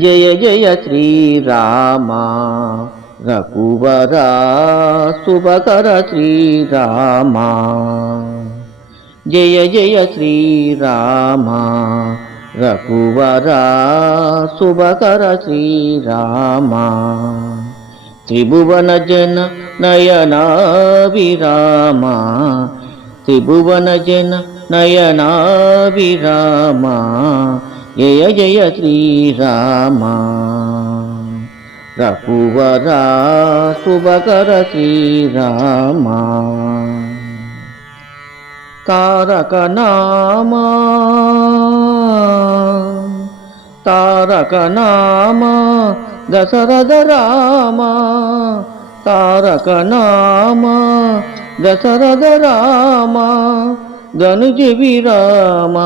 జయ జయ శ్రీరామ రఘువర శుభకర శ్రీరామ జయ జయ శ్రీరామ రఘువర శుభకర శ్రీరామ త్రిభువన జన నయనా విరామ త్రిభువన జన నయనా విరామ జయ జయ శ్రీరామ రఘువర శుభకర శ్రీరామ తారక నామా తారక నామా దశరథ రామ తారక నామా దశరథ రామ ధనుజ విరామ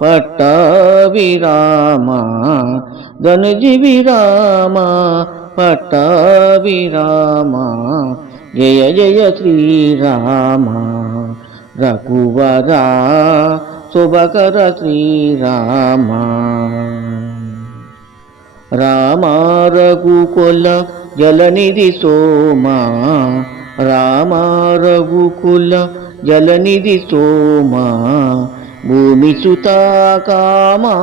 పట్టాభిరామ ధనుజ విరామ పట్టాభిరామ జయ జయ శ్రీరామ రఘువర శుభకర శ్రీరామ రామ రఘుకుల జలనిధి సోమా రామ రఘుకుల జలనిధి సోమా భూమి సుతా కామా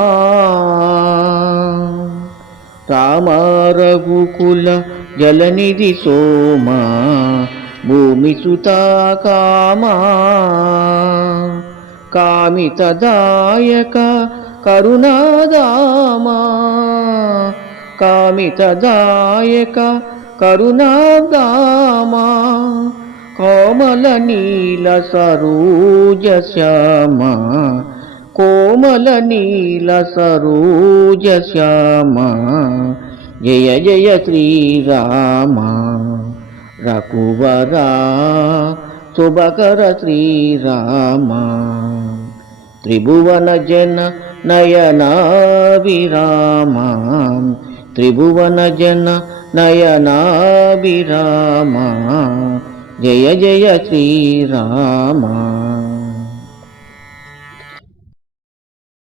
రామ రఘుకుల జలనిధి సోమా భూమి సుతా కామా కామితదాయక కరుణాదామా కామితదాయక కరుణాదామా కోమల నీల సరోజ శ్యామ కోమల నీల సరోజ శ్యామ జయ జయ శ్రీరామ రఘువర శుభకర శ్రీరామ త్రిభువన జన నయనా విరామ త్రిభువన జన నయనా విరామ జయ జయ శ్రీరామ